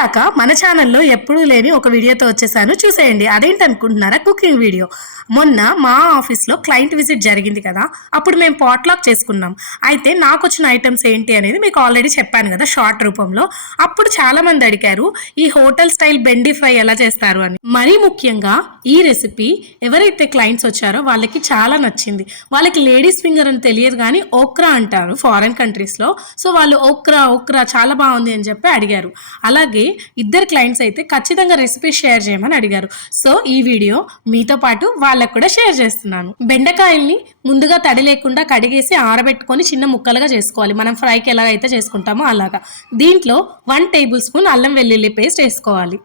కాక మన ఛానల్లో ఎప్పుడూ లేని ఒక వీడియోతో వచ్చేసాను. చూసేయండి. అదేంటి అనుకుంటున్నారా? Cooking video. మొన్న మా ఆఫీస్లో క్లయింట్ విజిట్ జరిగింది కదా. అప్పుడు మేము పాట్లాక్ చేసుకున్నాం. అయితే నాకు వచ్చిన ఐటమ్స్ ఏంటి అనేది మీకు ఆల్రెడీ చెప్పాను కదా షార్ట్ రూపంలో. అప్పుడు చాలా మంది అడిగారు ఈ హోటల్ స్టైల్ బెండి ఫ్రై ఎలా చేస్తారు? అని. మరీ ముఖ్యంగా ఈ రెసిపీ ఎవరైతే క్లయింట్స్ వచ్చారో వాళ్ళకి చాలా నచ్చింది. వాళ్ళకి లేడీస్ ఫింగర్ అని తెలియదు కానీ ఓక్రా అంటారు ఫారెన్ కంట్రీస్లో సో వాళ్ళు ఓక్రా ఓక్రా చాలా బాగుంది అని చెప్పి అడిగారు. అలాగే ఇద్దరు క్లయింట్స్ అయితే ఖచ్చితంగా రెసిపీ షేర్ చేయమని అడిగారు. సో ఈ వీడియో మీతో పాటు వాళ్ళకు కూడా షేర్ చేస్తున్నాను. బెండకాయల్ని ముందుగా తడి లేకుండా కడిగేసి ఆరబెట్టుకొని చిన్న ముక్కలుగా చేసుకోవాలి. మనం ఫ్రైకి ఎలా అయితే చేసుకుంటామో అలాగా. దీంట్లో వన్ టేబుల్ స్పూన్ అల్లం వెల్లుల్లి పేస్ట్ వేసుకోవాలి.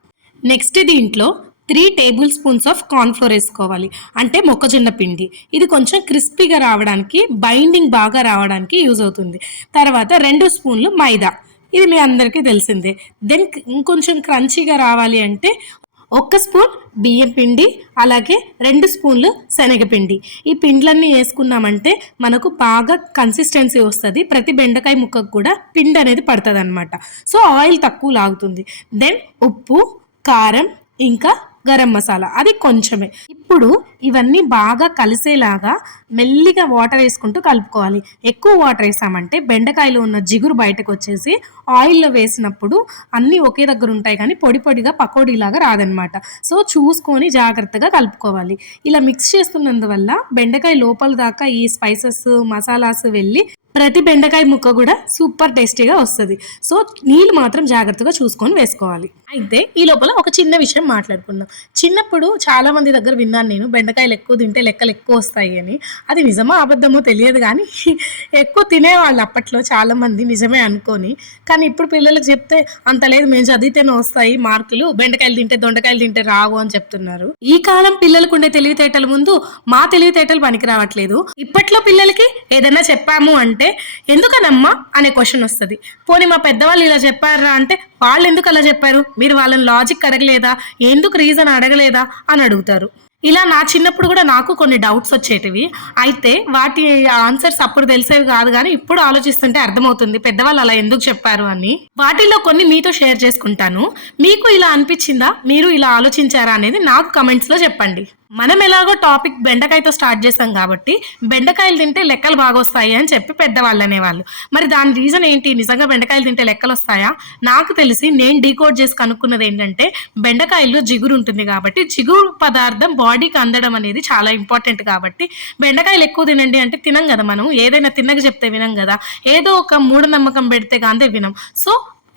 నెక్స్ట్ దీంట్లో three table spoons of cornflour వేసుకోవాలి. అంటే మొక్కజొన్న పిండి. ఇది కొంచెం క్రిస్పీగా రావడానికి బైండింగ్ బాగా రావడానికి యూజ్ అవుతుంది. తర్వాత రెండు స్పూన్లు మైదా. ఇది మీ అందరికీ తెలిసిందే. దెన్ ఇంకొంచెం క్రంచీగా రావాలి అంటే ఒక్క స్పూన్ బియ్యం పిండి అలాగే రెండు స్పూన్లు శనగపిండి. ఈ పిండ్లన్నీ వేసుకున్నామంటే మనకు బాగా కన్సిస్టెన్సీ వస్తుంది. ప్రతి బెండకాయ ముక్కకు కూడా పిండి అనేది పడుతుంది అనమాట సో ఆయిల్ తక్కువ లాగుతుంది. దెన్ ఉప్పు కారం ఇంకా గరం మసాలా. అది కొంచెమే. ఇప్పుడు ఇవన్నీ బాగా కలిసేలాగా మెల్లిగా వాటర్ వేసుకుంటూ కలుపుకోవాలి. ఎక్కువ వాటర్ వేసామంటే బెండకాయలో ఉన్న జిగురు బయటకు వచ్చేసి ఆయిల్లో వేసినప్పుడు అన్నీ ఒకే దగ్గర ఉంటాయి కానీ పొడి పొడిగా పకోడీలాగా రాదనమాట. సో చూసుకొని జాగ్రత్తగా కలుపుకోవాలి. ఇలా మిక్స్ చేస్తున్నందువల్ల బెండకాయ లోపల దాకా ఈ స్పైసెస్ మసాలాస్ వెళ్ళి ప్రతి బెండకాయ ముక్క కూడా సూపర్ టేస్టీగా వస్తుంది. సో నీళ్ళు మాత్రం జాగ్రత్తగా చూసుకొని వేసుకోవాలి. అయితే ఈ లోపల ఒక చిన్న విషయం మాట్లాడుకుందాం. చిన్నప్పుడు చాలా మంది దగ్గర విన్నాను నేను బెండకాయలు ఎక్కువ తింటే లెక్కలు ఎక్కువ వస్తాయి అని. అది నిజమో అబద్ధమో తెలియదు కానీ ఎక్కువ తినేవాళ్ళు అప్పట్లో చాలా మంది నిజమే అనుకొని. కానీ ఇప్పుడు పిల్లలకు చెప్తే అంత లేదు మేము చదివితేనే వస్తాయి మార్కులు బెండకాయలు తింటే దొండకాయలు తింటే రావు అని చెప్తున్నారు. ఈ కాలం పిల్లలకు ఉండే తెలివితేటల ముందు మా తెలివితేటలు పనికి రావట్లేదు ఇప్పట్లో పిల్లలకి ఏదైనా చెప్పాము అంటే ఎందుకనమ్మా అనే క్వశ్చన్ వస్తుంది. పోనీ మా పెద్దవాళ్ళు ఇలా చెప్పారా అంటే వాళ్ళు ఎందుకు అలా చెప్పారు? మీరు వాళ్ళని లాజిక్ అడగలేదా? ఎందుకు రీజన్ అడగలేదా? అని అడుగుతారు. ఇలా నా చిన్నప్పుడు కూడా నాకు కొన్ని డౌట్స్ వచ్చేటివి. అయితే వాటి ఆన్సర్స్ అప్పుడు తెలిసేవి కాదు కానీ ఇప్పుడు ఆలోచిస్తుంటే అర్థమవుతుంది. పెద్దవాళ్ళు అలా ఎందుకు చెప్పారు అని. వాటిలో కొన్ని మీతో షేర్ చేసుకుంటాను. మీకు ఇలా అనిపించిందా? మీరు ఇలా ఆలోచించారా అనేది నాకు కమెంట్స్లో చెప్పండి. మనం ఎలాగో టాపిక్ బెండకాయతో స్టార్ట్ చేసాం కాబట్టి బెండకాయలు తింటే లెక్కలు బాగా వస్తాయి అని చెప్పి పెద్దవాళ్ళు అనేవాళ్ళు. మరి దాని రీజన్ ఏంటి? నిజంగా బెండకాయలు తింటే లెక్కలు వస్తాయా? నాకు తెలిసి నేను డీకోడ్ చేసి కనుక్కున్నది ఏంటంటే బెండకాయల్లో జిగురు ఉంటుంది కాబట్టి జిగురు పదార్థం బాడీకి అందడం అనేది చాలా ఇంపార్టెంట్ కాబట్టి బెండకాయలు ఎక్కువ తినండి అంటే తినం కదా మనం. ఏదైనా తిన్నగా చెప్తే వినం కదా. ఏదో ఒక మూఢనమ్మకం పెడితే కాంతే వినం. సో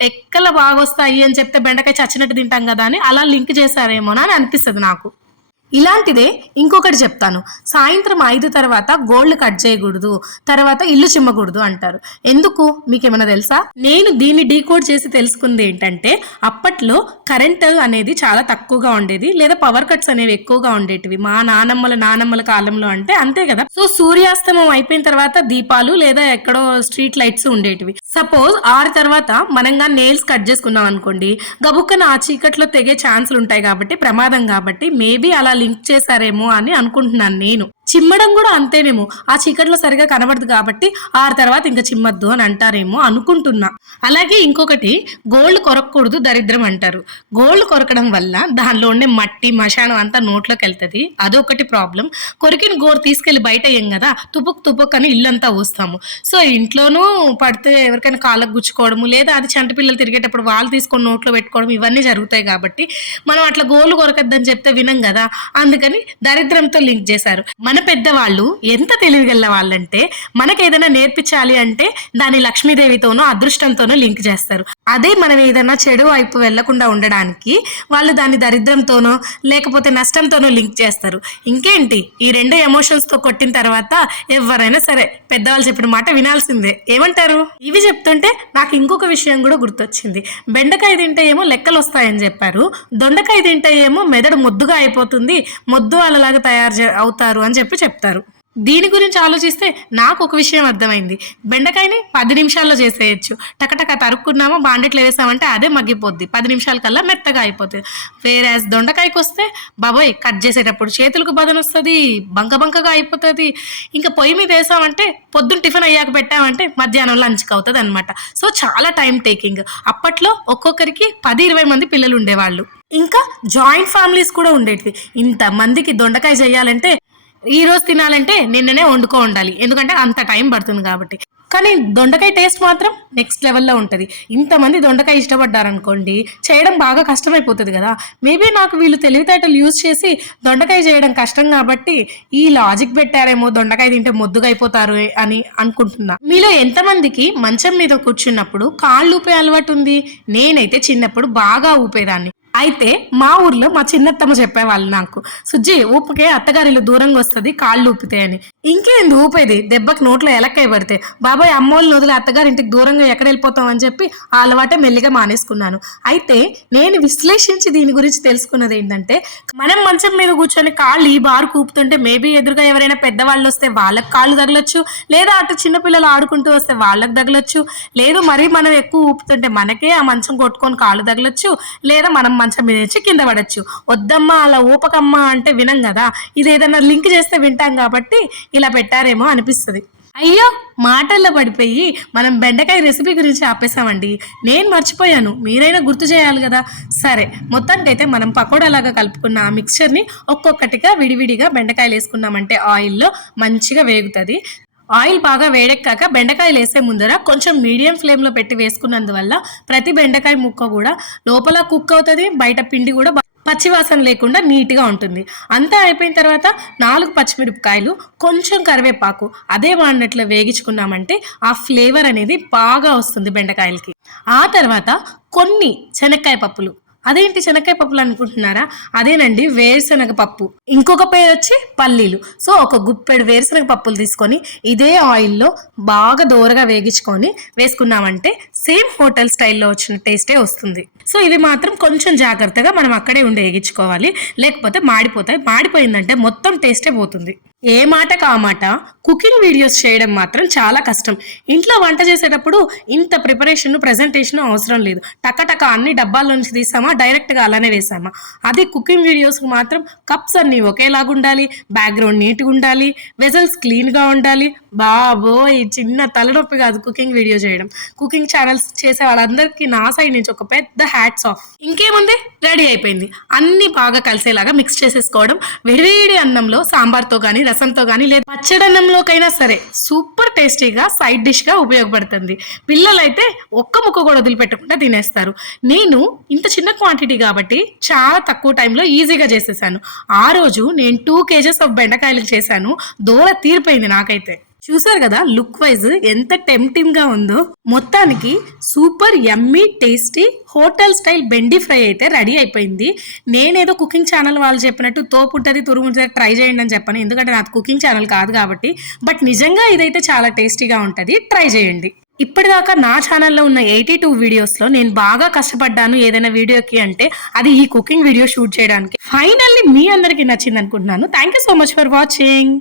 ఎక్కల బాగా వస్తాయి అని చెప్తే బెండకాయ చచ్చినట్టు తింటాం కదా అని అలా లింక్ చేశారేమో అని అనిపిస్తుంది నాకు. ఇలాంటిదే ఇంకొకటి చెప్తాను. సాయంత్రం ఐదు తర్వాత గోల్డ్ కట్ చేయకూడదు తర్వాత ఇల్లు చిమ్మకూడదు అంటారు. ఎందుకు? మీకు ఏమైనా తెలుసా? నేను దీన్ని డీకోడ్ చేసి తెలుసుకుంది ఏంటంటే అప్పట్లో కరెంట్ అనేది చాలా తక్కువగా ఉండేది లేదా పవర్ కట్స్ అనేవి ఎక్కువగా ఉండేటివి. మా నానమ్మల నానమ్మల కాలంలో అంటే అంతే కదా. సో సూర్యాస్తమం అయిపోయిన తర్వాత దీపాలు లేదా ఎక్కడో స్ట్రీట్ లైట్స్ ఉండేటివి. సపోజ్ ఆరు తర్వాత మనంగా నెయిల్స్ కట్ చేసుకున్నాం అనుకోండి గబుక్కన ఆ చీకట్లో తెగే ఛాన్సులు ఉంటాయి కాబట్టి ప్రమాదం కాబట్టి మేబీ అలా లింక్ చేశారేమో అని అనుకుంటున్నాను నేను. చిమ్మడం కూడా అంతేనేమో. ఆ చీకట్లో సరిగా కనబడదు కాబట్టి ఆరు తర్వాత ఇంకా చిమ్మద్దు అని అంటారేమో అనుకుంటున్నా. అలాగే ఇంకొకటి గోల్డ్ కొరకూడదు దరిద్రం అంటారు. గోల్డ్ కొరకడం వల్ల దానిలో ఉండే మట్టి మశానం అంతా నోట్లోకి వెళ్తుంది. అదొకటి ప్రాబ్లం. కొరికిన గోరు తీసుకెళ్ళి బయట అయ్యాం కదా తుపుక్ తుపుక్ అని ఇల్లంతా ఊస్తాము. సో ఇంట్లోనూ పడితే ఎవరికైనా కాళ్ళకు గుచ్చుకోవడము లేదా అది చంటి పిల్లలు తిరిగేటప్పుడు వాళ్ళు తీసుకొని నోట్లో పెట్టుకోవడం ఇవన్నీ జరుగుతాయి కాబట్టి మనం అట్లా గోళ్ళు కొరకద్దని చెప్తే వినం కదా. అందుకని దరిద్రంతో లింక్ చేశారు. మన పెద్దవాళ్ళు ఎంత తెలివిగల వాళ్ళంటే మనకి ఏదైనా నేర్పించాలి అంటే దాని లక్ష్మీదేవితోనో అదృష్టంతోనో లింక్ చేస్తారు. అదే మనం ఏదైనా చెడు వైపు వెళ్ళకుండా ఉండడానికి వాళ్ళు దాన్ని దరిద్రంతోనో లేకపోతే నష్టంతోనో లింక్ చేస్తారు. ఇంకేంటి? ఈ రెండు ఎమోషన్స్తో కొట్టిన తర్వాత ఎవరైనా సరే పెద్దవాళ్ళు చెప్పిన మాట వినాల్సిందే. ఏమంటారు? ఇవి చెప్తుంటే నాకు ఇంకొక విషయం కూడా గుర్తొచ్చింది. బెండకాయ తింటే ఏమో లెక్కలు వస్తాయని చెప్పారు. దొండకాయ తింటే ఏమో మెదడు ముద్దుగా అయిపోతుంది. మొద్దు వాళ్ళలాగా తయారు చే- అవుతారు అని చెప్పి చెప్తారు. దీని గురించి ఆలోచిస్తే నాకు ఒక విషయం అర్థమైంది. బెండకాయని పది నిమిషాల్లో చేసేయచ్చు. టకటక తరుక్కున్నామో బాండెట్లో వేసామంటే అదే మగ్గిపోద్ది. పది నిమిషాల కల్లా మెత్తగా అయిపోతుంది. వేరే దొండకాయకి వస్తే బాబోయ్ కట్ చేసేటప్పుడు చేతులకు బదన వస్తుంది బంక బంకగా అయిపోతుంది. ఇంకా పొయ్యి మీద వేసామంటే పొద్దున్న టిఫిన్ అయ్యాక పెట్టామంటే మధ్యాహ్నం లంచ్కి అవుతుంది అనమాట సో చాలా టైం టేకింగ్. అప్పట్లో ఒక్కొక్కరికి పది ఇరవై మంది పిల్లలు ఉండేవాళ్ళు. ఇంకా జాయింట్ ఫ్యామిలీస్ కూడా ఉండేటివి. ఇంతమందికి దొండకాయ చేయాలంటే ఈ రోజు తినాలంటే నిన్ననే వండుకో ఉండాలి. ఎందుకంటే అంత టైం పడుతుంది కాబట్టి. కానీ దొండకాయ టేస్ట్ మాత్రం నెక్స్ట్ లెవెల్లో ఉంటుంది. ఇంతమంది దొండకాయ ఇష్టపడ్డారనుకోండి చేయడం బాగా కష్టమైపోతుంది కదా. మేబీ నాకు వీళ్ళు తెలివితేటలు యూజ్ చేసి దొండకాయ చేయడం కష్టం కాబట్టి ఈ లాజిక్ పెట్టారేమో దొండకాయ తింటే మొద్దుగా అయిపోతారు అని అనుకుంటున్నా. మీలో ఎంతమందికి మంచం మీద కూర్చున్నప్పుడు కాళ్ళు ఊపే అలవాటు ఉంది? నేనైతే చిన్నప్పుడు బాగా ఊపేదాన్ని. అయితే మా ఊర్లో మా చిన్నత్తమ్మ చెప్పేవాళ్ళు నాకు సుజ్జి ఊపుకే అత్తగారిలో దూరంగా వస్తుంది కాళ్ళు ఊపితే అని. ఇంకేంది ఊపేది? దెబ్బకి నోట్లో ఎలక్కై పడితే. బాబాయ్ అమ్మోళ్ళని వదిలి అత్తగారింటికి దూరంగా ఎక్కడ వెళ్ళిపోతాం అని చెప్పి ఆ అలవాటే మెల్లిగా మానేసుకున్నాను. అయితే నేను విశ్లేషించి దీని గురించి తెలుసుకున్నది ఏంటంటే మనం మంచం మీద కూర్చొని కాళ్ళు ఈ బారు కూపుతుంటే మేబీ ఎదురుగా ఎవరైనా పెద్దవాళ్ళు వస్తే వాళ్ళకి కాళ్ళు తగలొచ్చు లేదా అటు చిన్నపిల్లలు ఆడుకుంటూ వస్తే వాళ్ళకి తగలొచ్చు లేదు మరీ మనం ఎక్కువ ఊపుతుంటే మనకే ఆ మంచం కొట్టుకొని కాళ్ళు తగలొచ్చు లేదా మనం మంచం మీద నుంచి కింద పడచ్చు. వద్దమ్మా అలా ఊపకమ్మా అంటే వినం కదా. ఇది ఏదైనా లింక్ చేస్తే వింటాం కాబట్టి ఇలా పెట్టారేమో అనిపిస్తుంది. అయ్యో మాటల్లో పడిపోయి మనం బెండకాయ రెసిపీ గురించి ఆపేసామండి నేను మర్చిపోయాను. మీరైనా గుర్తు చేయాలి కదా. సరే మొత్తానికైతే మనం పకోడాలాగా కలుపుకున్న ఆ మిక్చర్ని ఒక్కొక్కటిగా విడివిడిగా బెండకాయలు వేసుకున్నామంటే ఆయిల్లో మంచిగా వేగుతుంది. ఆయిల్ బాగా వేడెక్కాక బెండకాయలు వేసే ముందర కొంచెం మీడియం ఫ్లేమ్లో పెట్టి వేసుకున్నందువల్ల ప్రతి బెండకాయ ముక్క కూడా లోపల కుక్ అవుతుంది బయట పిండి కూడా పచ్చివాసన లేకుండా నీట్గా ఉంటుంది. అంతా అయిపోయిన తర్వాత నాలుగు పచ్చిమిరపకాయలు కొంచెం కరివేపాకు అదే వాడినట్లు వేగించుకున్నామంటే ఆ ఫ్లేవర్ అనేది బాగా వస్తుంది బెండకాయలకి. ఆ తర్వాత కొన్ని శనక్కాయ పప్పులు. అదేంటి శనక్కాయ పప్పులు అనుకుంటున్నారా? అదేనండి వేరుశనగ పప్పు. ఇంకొక పేరు వచ్చి పల్లీలు. సో ఒక గుప్పెడు వేరుశనగ పప్పులు తీసుకొని ఇదే ఆయిల్లో బాగా దోరగా వేగించుకొని వేసుకున్నామంటే సేమ్ హోటల్ స్టైల్లో వచ్చిన టేస్టే వస్తుంది. సో ఇది మాత్రం కొంచెం జాగ్రత్తగా మనం అక్కడే ఉండి వేగించుకోవాలి. లేకపోతే మాడిపోతాయి. మాడిపోయిందంటే మొత్తం టేస్టే పోతుంది. ఏ మాట కా మాట? కుకింగ్ వీడియోస్ చేయడం మాత్రం చాలా కష్టం. ఇంట్లో వంట చేసేటప్పుడు ఇంత ప్రిపరేషన్ ప్రజెంటేషన్ అవసరం లేదు. టకటక అన్ని డబ్బాల్లోంచి నుంచి తీసామా? డైరెక్ట్గా అలానే వేసామా? అదే కుకింగ్ వీడియోస్కి మాత్రం కప్స్ అన్నీ ఒకేలాగా ఉండాలి బ్యాక్గ్రౌండ్ నీట్గా ఉండాలి వెజల్స్ క్లీన్గా ఉండాలి. బాబోయ్! చిన్న తలనొప్పి కాదు కుకింగ్ వీడియో చేయడం. కుకింగ్ ఛానల్స్ చేసే వాళ్ళందరికీ నా సైడ్ నుంచి ఒక పెద్ద హ్యాట్స్ ఆఫ్. ఇంకేముంది? రెడీ అయిపోయింది. అన్ని బాగా కలిసేలాగా మిక్స్ చేసేసుకోవడం. విడివిడి అన్నంలో సాంబార్తో కానీ రసంతో కానీ లేదా పచ్చడన్నంలోకైనా సరే సూపర్ టేస్టీగా సైడ్ డిష్గా ఉపయోగపడుతుంది. పిల్లలైతే ఒక్క ముక్క కూడా వదిలిపెట్టకుండా తినేస్తారు. నేను ఇంత చిన్న క్వాంటిటీ కాబట్టి చాలా తక్కువ టైంలో ఈజీగా చేసేసాను. ఆ రోజు నేను టూ కేజెస్ ఆఫ్ బెండకాయలు చేశాను. దూర తీరిపోయింది నాకైతే. చూసారు కదా లుక్ వైజ్ ఎంత టెంప్టింగ్గా ఉందో. మొత్తానికి super yummy tasty hotel style bhindi fry అయితే రెడీ అయిపోయింది. నేనేదో కుకింగ్ ఛానల్ వాళ్ళు చెప్పినట్టు తోపు ఉంటుంది తురుము ఉంటుంది ట్రై చేయండి అని చెప్పాను. ఎందుకంటే నాకు కుకింగ్ ఛానల్ కాదు కాబట్టి. బట్ నిజంగా ఇదైతే చాలా టేస్టీగా ఉంటుంది ట్రై చేయండి. ఇప్పటిదాకా నా ఛానల్లో ఉన్న ఎయిటీ టూ వీడియోస్లో నేను బాగా కష్టపడ్డాను ఏదైనా వీడియోకి అంటే అది ఈ కుకింగ్ వీడియో షూట్ చేయడానికి. ఫైనల్లీ మీ అందరికీ నచ్చింది అనుకుంటున్నాను thank you so much for watching